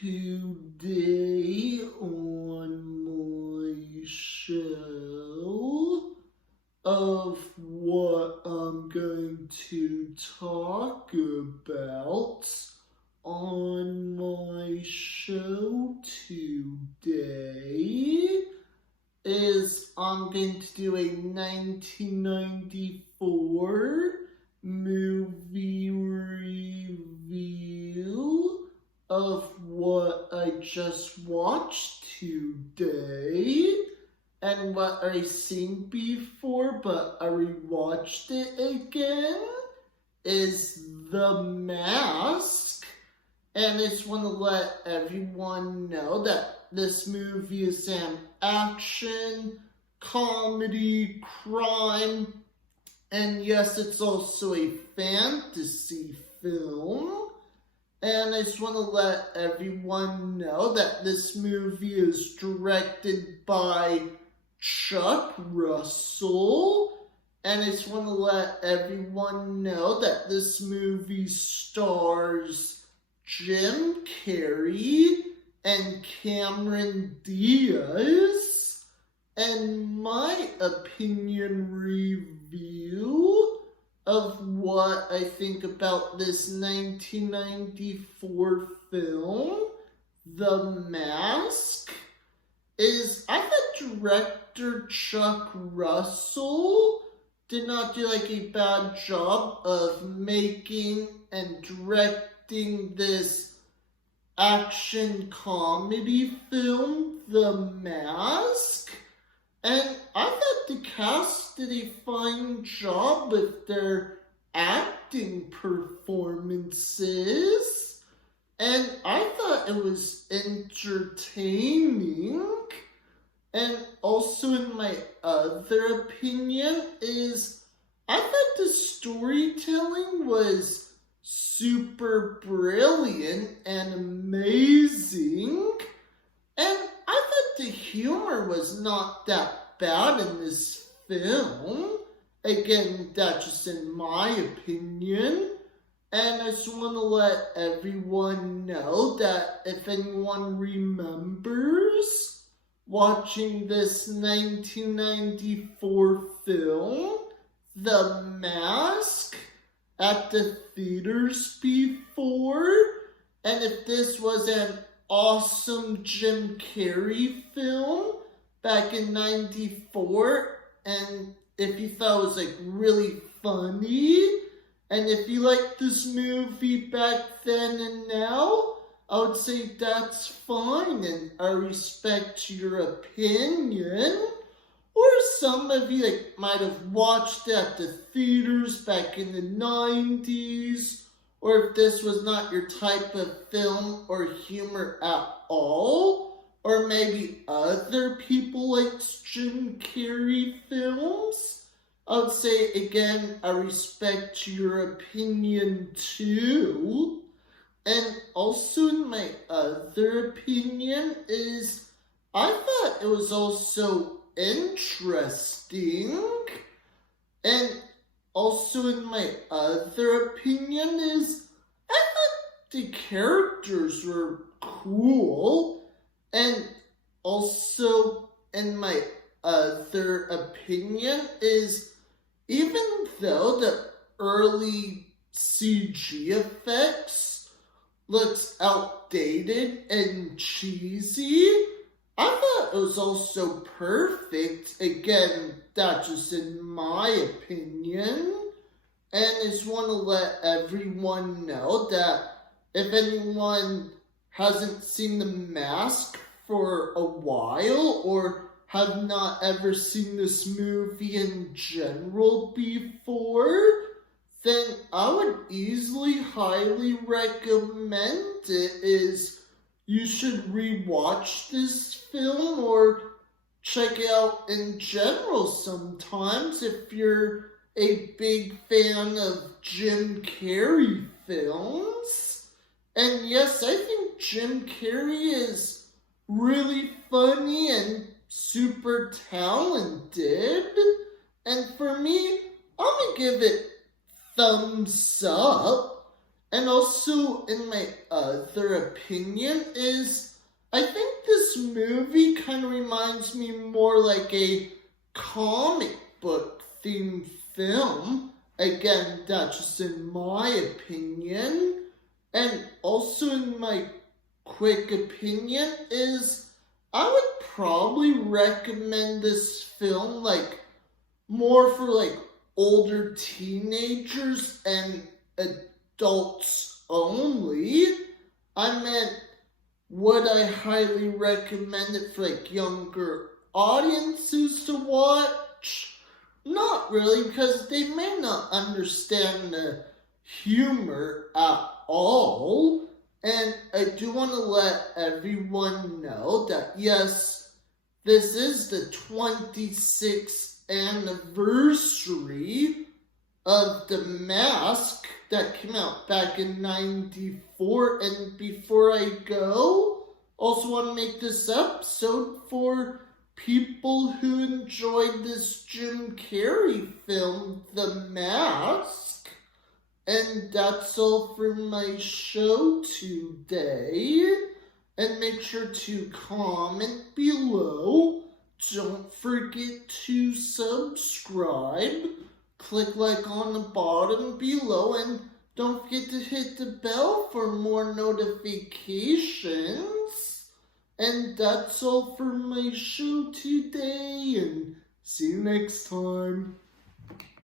Today on my show of what I'm going to talk about on my show today is I'm going to do a 1994 movie review of what I just watched today and what I seen before, but I rewatched it again, is The Mask. And I just want to let everyone know that this movie is an action, comedy, crime, and yes, it's also a fantasy film. And I just want to let everyone know that this movie is directed by Chuck Russell. And I just want to let everyone know that this movie stars Jim Carrey and Cameron Diaz. And my opinion review of what I think about this 1994 film, The Mask, is I thought director Chuck Russell did not do a bad job of making and directing this action comedy film, The Mask. And I thought the cast did a fine job with their acting performances. And I thought it was entertaining. And also in my other opinion is I thought the storytelling was super brilliant and amazing. And I thought the humor was not that bad in this film. Again, that's just in my opinion. And I just want to let everyone know that if anyone remembers watching this 1994 film, The Mask, at the theaters before, and if this was an awesome Jim Carrey film back in 94, and if you thought it was really funny, and if you liked this movie back then and now, I would say that's fine, and I respect your opinion. Or some of you might have watched it at the theaters back in the 90s, or if this was not your type of film or humor at all, or maybe other people like Jim Carrey films, I would say again, I respect your opinion too. And also in my other opinion is, I thought it was also interesting. And also in my other opinion is, I thought the characters were cool. And also in my other opinion is, even though the early CG effects looks outdated and cheesy, I thought it was also perfect. Again, that's just in my opinion. And I just want to let everyone know that if anyone hasn't seen The Mask for a while, or have not ever seen this movie in general before, then I would easily highly recommend it. Is you should rewatch this film or check it out in general sometimes if you're a big fan of Jim Carrey films. And yes, I think Jim Carrey is really funny and super talented. And for me, I'm gonna give it thumbs up. And also, in my other opinion, is I think this movie kind of reminds me more like a comic book themed film. Again, that's just in my opinion. And also, in my quick opinion, is I would probably recommend this film like more for like older teenagers and adults only. I meant, would I highly recommend it for like younger audiences to watch? Not really, because they may not understand the humor at all. And I do want to let everyone know that yes, this is the 26th anniversary of The Mask that came out back in '94. And before I go, also want to make this episode for people who enjoyed this Jim Carrey film, The Mask. And that's all for my show today. And make sure to comment below. Don't forget to subscribe. Click like on the bottom below. And don't forget to hit the bell for more notifications. And that's all for my show today. And see you next time.